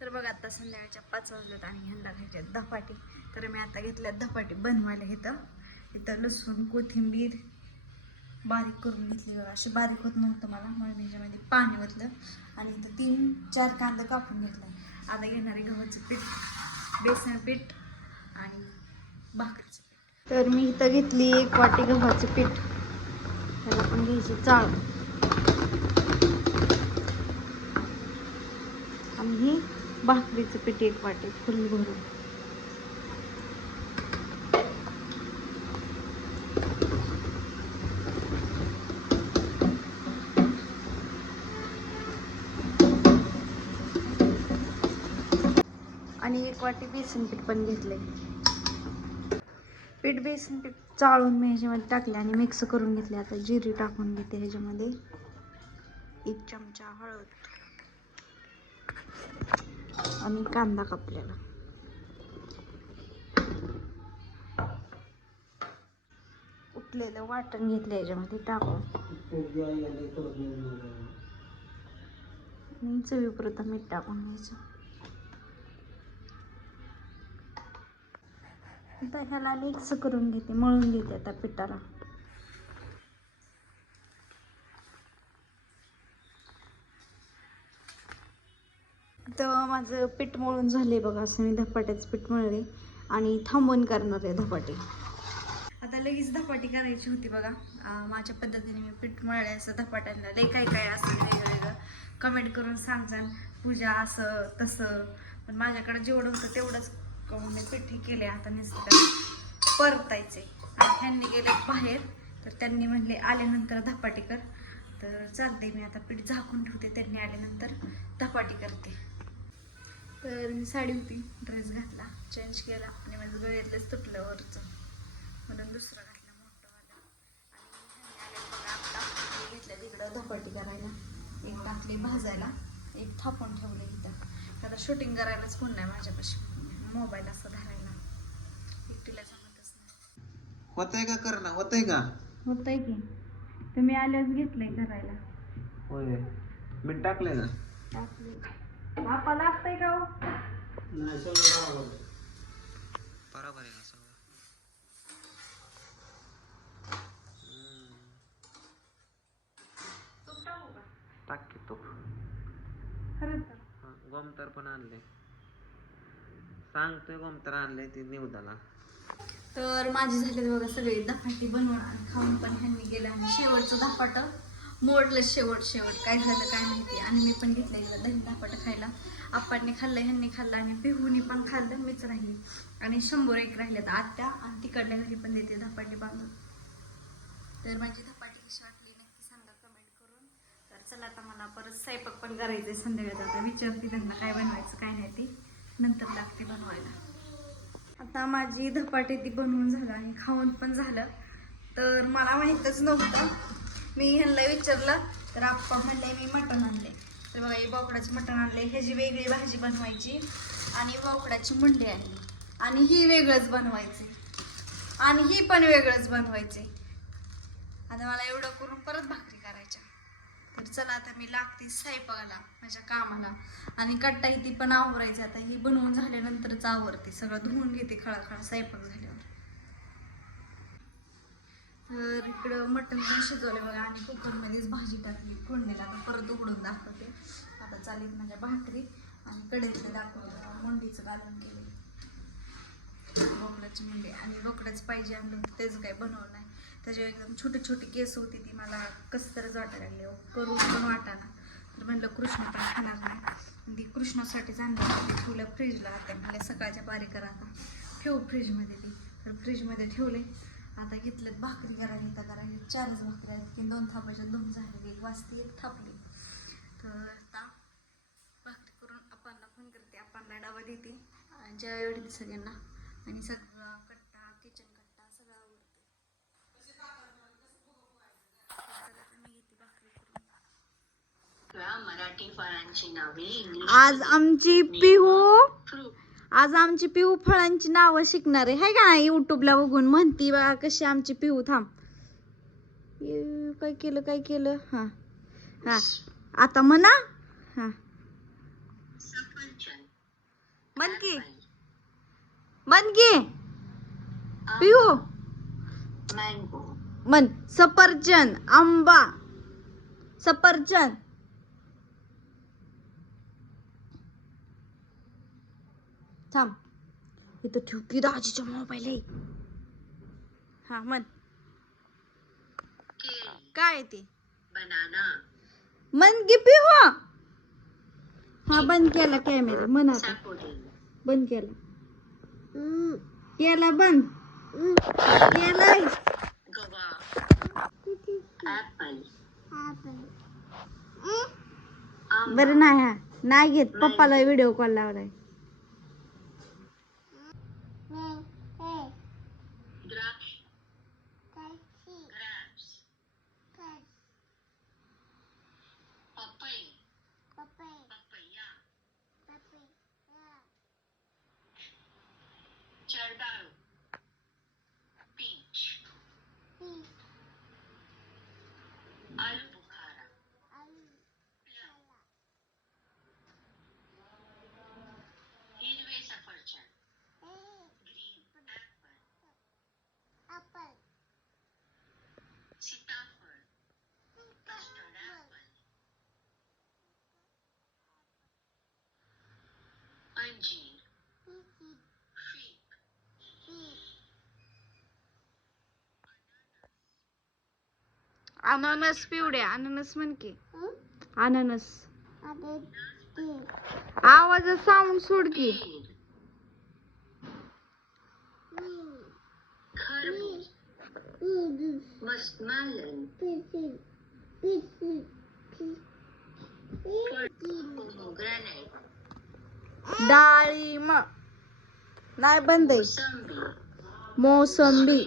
तर बघा आता संध्याकाळच्या पाच वाजल्यात आणि ह्यांना घ्यायच्या धपाटी. तर मी आता घेतल्या धपाटी. बनवायला घेतं इथं लसूण कोथिंबीर बारीक करून घेतली बघा. अशी बारीक होत नव्हतं मला. म्हणून ह्याच्यामध्ये पाणी ओतलं आणि इथं तीन चार कांदा कापून घेतला. आता घेणारे गव्हाचं पीठ बेसन पीठ आणि भाकरीचं पीठ. तर मी इथं घेतली एक वाटी गव्हाचं पीठ. त्याला पण घ्यायची चाळ आणि हे भाकरीचं पीठ एक वाटे फुल भरून. आणि एक वाटी बेसन पीठ पण घेतले पीठ बेसन पीठ चाळून मी ह्याच्यामध्ये टाकले आणि मिक्स करून घेतले आता जिरी टाकून घेते ह्याच्यामध्ये. एक चमचा हळद. आणि कांदा कापलेला. उठलेलं वाटण घेतलं याच्यामध्ये टाकून. चवी चवीपुरतं मीठ टाकून घ्यायचं. आता ह्याला मिक्स करून घेते मळून घेते आता पिठाला. तर माझं पीठ मळून झाले बघा असं मी धपाट्याचं पीठ मळले आणि थांबवून करणार आहे धपाटे. आता लगेच धपाटी करायची होती बघा. माझ्या पद्धतीने मी पीठ मळले असं धपाट्यांना. लय काय काय असं वेगवेगळं. कमेंट करून सांगजान पूजा असं तसं. पण माझ्याकडे जेवढं होतं तेवढंच मी पिठी केले आता निसर्ग परतायचे आणि ह्यांनी गेले बाहेर. तर त्यांनी म्हणले आल्यानंतर धपाटी कर. तर चालते मी आता पीठ झाकून ठेवते. त्यांनी आल्यानंतर धपाटी करते. तर मी साडी होती ड्रेस घातला चेंज केला आणि माझं गळ्यातलंच तुटलं वरचं. म्हणून दुसरं घातलं मोठंवालं आणि घेतलं तिकडं धपाटी करायला. एक टाकली भाजायला. एक थापून ठेवले इथं. आता शूटिंग करायलाच कोण नाही माझ्यापाशी. मोबाईल असं धरायला. एकटीला जमतच नाही. होतंय का करणं? होतंय का? होतंय की. तुम्ही आल्याच घेतलंय करायला. होय. मी टाकले ना टाकली बापा लागतंय का हो? बरोबर आहे. ना सगळं? तूप टाकू का टाक की तूप. खरंच का? हा, गोमतर पण आणले. सांगतोय गोमतर आणले ते निवदाला. तर माझी झाले बघा सगळे धपाटी बनवून आणि खाऊन पण ह्यांनी गेलं आणि शेवटचं धपाट. मोडलं शेवट शेवट. काय झालं काय माहिती. आणि मी पण घेतलं एकदा दही धपाट खायला. आप्पांनी खाल्लं ह्यांनी खाल्लं आणि बिहूनी पण खाल्लं. मीच राहिली. आणि शंभर एक राहिल्यात. आत्या आणि तिकडल्या घरी पण देते धपाटी बांधून. तर माझी धपाटी कशी वाटली नक्की सांगा कमेंट करून. तर चला आता मला परत स्वयंपाक पण करायचं संध्याकाळचा. आता विचारते त्यांना काय बनवायचं काय नाही ते. नंतर लागते बनवायला. आता माझी धपाटी ती बनवून झालं आणि खाऊन पण झालं. तर मला माहीतच नव्हतं. मी ह्यांना विचारलं तर आप्पा म्हणले मी मटण आणले. तर बघा हे बोकडाचे मटण आणले. ह्याची वेगळी भाजी बनवायची आणि बोकडाची मुंडी आणली. आणि ही वेगळंच बनवायची. आणि ही पण वेगळंच बनवायचे. आता मला एवढं करून परत भाकरी करायच्या. तर चला आता मी लागते स्वयंपाकाला माझ्या कामाला. आणि कट्टा ती पण आवरायची. आता ही बनवून झाल्यानंतरच आवरते. सगळं धुवून घेते खळाखळा स्वयंपाक झाल्यावर. तर इकडं मटण पण शिजवले बघा आणि कुकरमध्येच भाजी टाकली फोडणीला. आता परत उघडून दाखवते. आता चालेल माझ्या भाकरी आणि कढईतलं दाखवलं मुंडीचं घालून केले बोकडाची मुंडी. आणि बोकडाचं पाहिजे आणलं त्याचं काही बनवलं नाही. त्याच्यावर एकदम छोटी छोटी केस होती ती मला कसं तरच वाटायला लागले करून पण वाटाना. तर म्हणलं कृष्ण पण खाणार नाही. ती कृष्णासाठीच आणलं ठेवलं फ्रीजला आता म्हणलं सकाळच्या पारी करा आता. ठेवू फ्रीजमध्ये ती. तर फ्रीजमध्ये ठेवले आता घेतलं भाकरी करायला तर करायला. चारच भाकरी आहेत की दोन थापाच्या दोन झाले एक वाजती एक थापली. तर आता भाकरी करून आपणला फोन करते. आपणला डबा देते. जेव्हा एवढी सगळ्यांना. आणि सगळं कट्टा किचन कट्टा सगळं आवडते मराठी फळांची नावे आज आमची पिहू आज आमची पिहू फळांची नावं शिकणार आहे. हाय का युट्यूबला बघून म्हणती बघा कशी आमची पिहू थांब. काय केलं काय केलं? हा. हा. आता म्हणा. हा. मन की मन की पिऊ मन सफरचंद आंबा. सफरचंद. थांब. इथं ठेव. की दाजीचा मोबाईल आहे. हा मन केळी काय आहे ते? बनाना मन की पिऊ हा बंद केला कॅमेरा मन आता. बंद केला. केला बंद. केलाय. बरं नाही हा. नाही घेत. पप्पाला व्हिडिओ कॉल लावलाय. Sandra अननस पिवड्या. अननस म्हण की. अननस. आवाज साऊंड सोड की. डाळिंब नाही. बंद मोसंबी.